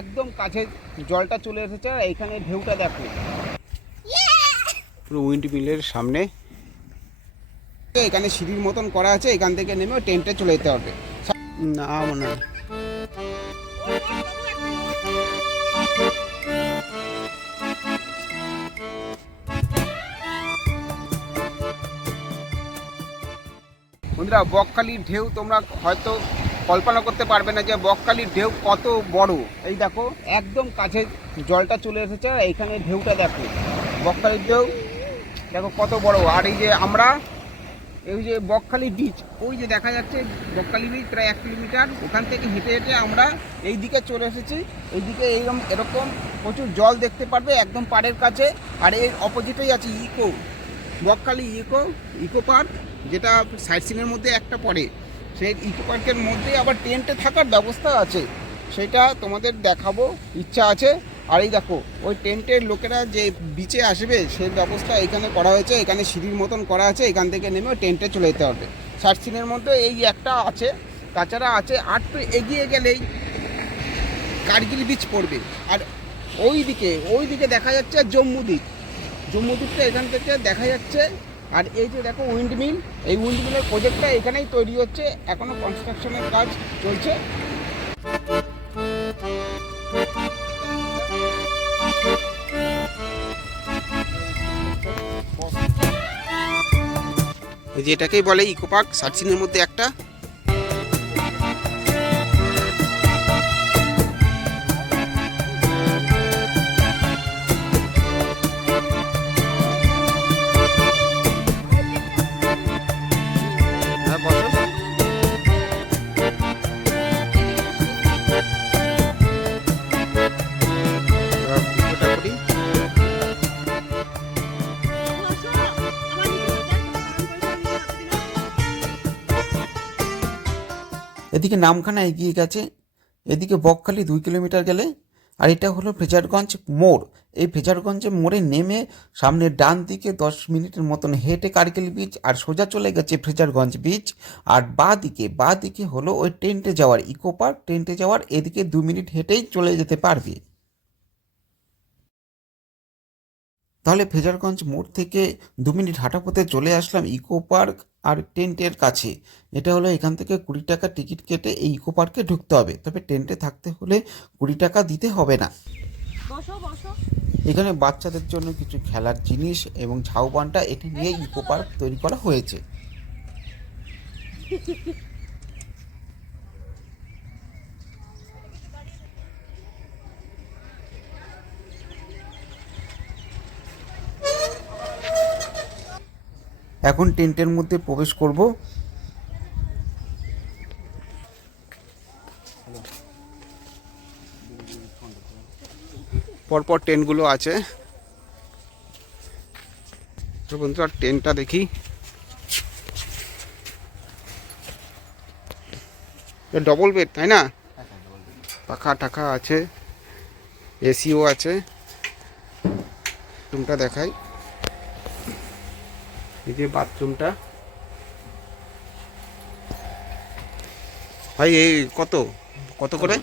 একদম কাছে জলটা চলে এসেছে। আর এইখানে ঢেউটা দেখো, পুরো উইন্ড মিলের সামনে। এখানে সিঁড়ির মতন করা আছে, এখান থেকে নেমে টেন্টে চলে যেতে হবে। না মনে হয় বন্ধুরা, বকখালির ঢেউ তোমরা হয়তো কল্পনা করতে পারবে না যে বকখালির ঢেউ কত বড়। এই দেখো একদম কাছে জলটা চলে এসেছে। আর এইখানে ঢেউটা দেখো, বকখালির ঢেউ দেখো কত বড়। আর এই যে আমরা এই যে বকখালি বিচ, ওই যে দেখা যাচ্ছে বকখালি বিচ প্রায় 1 কিলোমিটার, ওখান থেকে হেঁটে হেঁটে আমরা এই দিকে চলে এসেছি। এইদিকে এরকম প্রচুর জল দেখতে পারবে একদম পাড়ের কাছে। আর এর অপোজিটেই আছে বকখালি ইকো পার্ক, যেটা সাইট সিনের মধ্যে একটা পড়ে। সেই ইকো পার্কের মধ্যে আবার টেন্টে থাকার ব্যবস্থা আছে, সেটা তোমাদের দেখাবো, ইচ্ছা আছে। আর এই দেখো ওই টেন্টের লোকেরা যে বিচে আসবে সেই ব্যবস্থা এখানে করা হয়েছে। এখানে সিঁড়ির মতন করা আছে, এখান থেকে নেমে টেন্টে চলে যেতে হবে। সাইট সিনের মধ্যে এই একটা আছে, তাছাড়া আছে আর একটু এগিয়ে গেলেই কার্গিল বিচ পড়বে। আর ওই দিকে দেখা যাচ্ছে জম্মুদ্বীপটা এখান থেকে দেখা যাচ্ছে। আর এই যে দেখো উইন্ড মিল, এই উইন্ড মিলের প্রজেক্টটা এখানেই তৈরি হচ্ছে, এখনো কনস্ট্রাকশনের কাজ চলছে। এই যে এটাকেই বলে ইকো পার্ক, সার্চিনের মধ্যে একটা। এদিকে নামখানা এগিয়ে গেছে, এদিকে বকখালি 2 কিলোমিটার গেলে। আর এটা হলো ফ্রেজারগঞ্জ মোড়। এই ফ্রেজারগঞ্জ মোড়ে নেমে সামনে ডান দিকে 10 মিনিটের মতন হেঁটে কার্গিল বিচ, আর সোজা চলে গেছে ফ্রেজারগঞ্জ বিচ। আর বাঁ দিকে হলো ওই টেন্টে যাওয়ার ইকো পার্ক, টেন্টে যাওয়ার এদিকে 2 মিনিট হেঁটেই চলে যেতে পারবে। তাহলে ফ্রেজারগঞ্জ মোড় থেকে 2 মিনিট হাঁটা পথে চলে আসলাম ইকো পার্ক আর টেন্টের কাছে। এটা হলো এখান থেকে 20 টাকা টিকিট কেটে এই ইকো পার্কে ঢুকতে হবে, তবে টেন্টে থাকতে হলে 20 টাকা দিতে হবে না। এখানে বাচ্চাদের জন্য কিছু খেলার জিনিস এবং ঝাউবানটা এটা নিয়ে ইকো পার্ক তৈরি করা হয়েছে। এখন টেন্টের মধ্যে প্রবেশ করব। পরপর টেন্টগুলো আছে, তো বন্ধুরা টেন্টটা দেখি। ডবল বেড তাই না? পাখা টাকা আছে, এসিও আছে। রুমটা দেখাই, এই যে বাথরুমটা। ভাই এই কত করে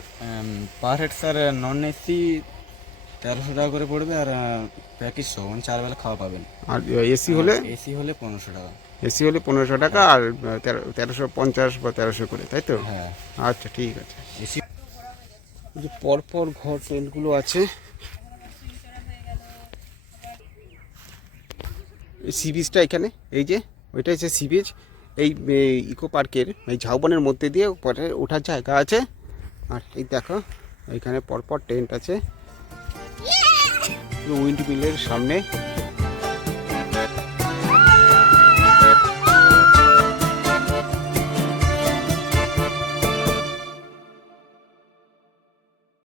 per head? Sir non AC 1300 টাকা করে পড়বে, আর প্যাকেজ সহ মানে 4 বেলা খাওয়া পাবেন। আর এসি হলে? এসি হলে 1500 টাকা। এসি হলে 1500 টাকা, আর 1350 বা 1300 করে, তাই তো? হ্যাঁ আচ্ছা ঠিক আছে। এসি যে পরপর ঘর টেন্টগুলো আছে। সি বিচটা এখানে, এই যে ওইটা হচ্ছে সি বিচ। এই ইকো পার্কের এই ঝাউবনের মধ্যে দিয়ে পরে ওঠার জায়গা আছে। আর এই দেখো এখানে পরপর টেন্ট আছে উইন্ড মিলের সামনে।